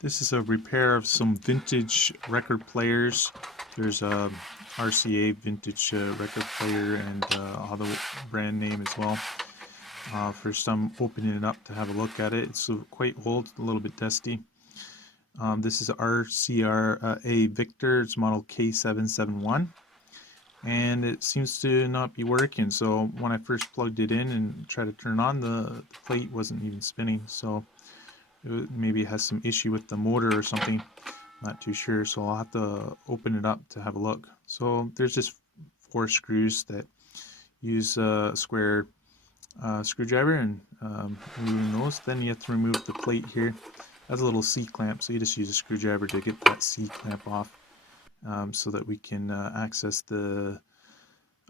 This is a repair of some vintage record players. There's a RCA vintage record player and other brand name as well. First I'm opening it up to have a look at it. It's quite old, a little bit dusty. This is RCA Victor. It's model K771. And it seems to not be working. So when I first plugged it in and tried to turn on, the plate wasn't even spinning. So maybe it has some issue with the motor or something, not too sure, so I'll have to open it up to have a look. So there's just 4 screws that use a square screwdriver, and removing those, then you have to remove the plate here. It has a little C-clamp, so you just use a screwdriver to get that C-clamp off, so that we can access the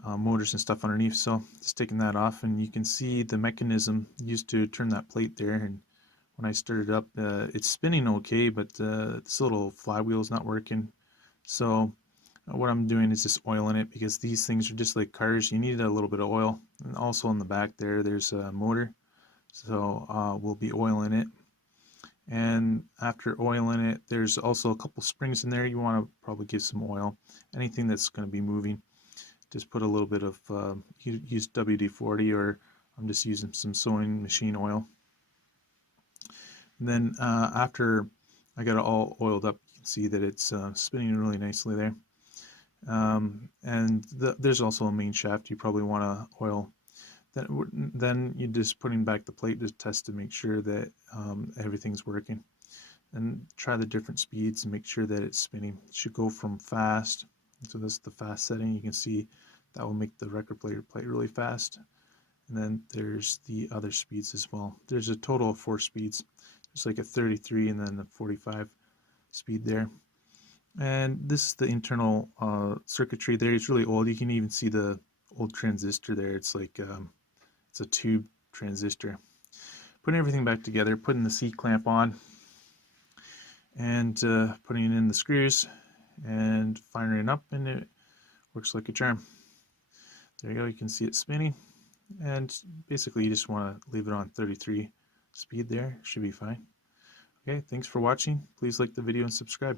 motors and stuff underneath. So just taking that off, and you can see the mechanism used to turn that plate there, and when I started up, it's spinning okay, but this little flywheel is not working. So what I'm doing is just oiling it, because these things are just like cars. You need a little bit of oil. And also in the back there's a motor. So we'll be oiling it. And after oiling it, there's also a couple springs in there. You want to probably give some oil. Anything that's going to be moving, just put a little bit of, use WD-40, or I'm just using some sewing machine oil. And then after I got it all oiled up, you can see that it's spinning really nicely there. And there's also a main shaft you probably want to oil. Then you're just putting back the plate to test to make sure that everything's working. And try the different speeds and make sure that it's spinning. It should go from fast. So this is the fast setting. You can see that will make the record player play really fast. And then there's the other speeds as well. There's a total of 4 speeds. There's like a 33 and then a 45 speed there. And this is the internal circuitry there. It's really old. You can even see the old transistor there. It's like it's a tube transistor. Putting everything back together, putting the C-clamp on, and putting in the screws and firing it up, and it works like a charm. There you go. You can see it spinning. And basically you just want to leave it on 33 speed there. Should be fine. Okay, thanks for watching. Please like the video and subscribe.